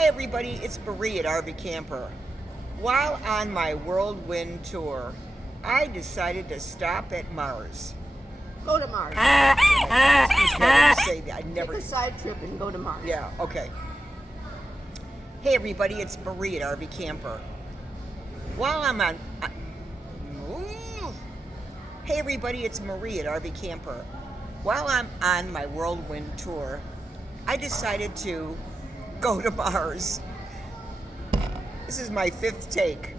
Hi everybody, it's Marie at RV Camper. While on my whirlwind tour, I decided to stop at Mars. Go to Mars. Excuse me, I didn't say that. I never. Take a side trip and go to Mars. Yeah, okay. Hey everybody, it's Marie at RV Camper. While I'm on. Hey everybody, it's Marie at RV Camper. While I'm on my whirlwind tour, I decided to go to Mars. This is my 5th take.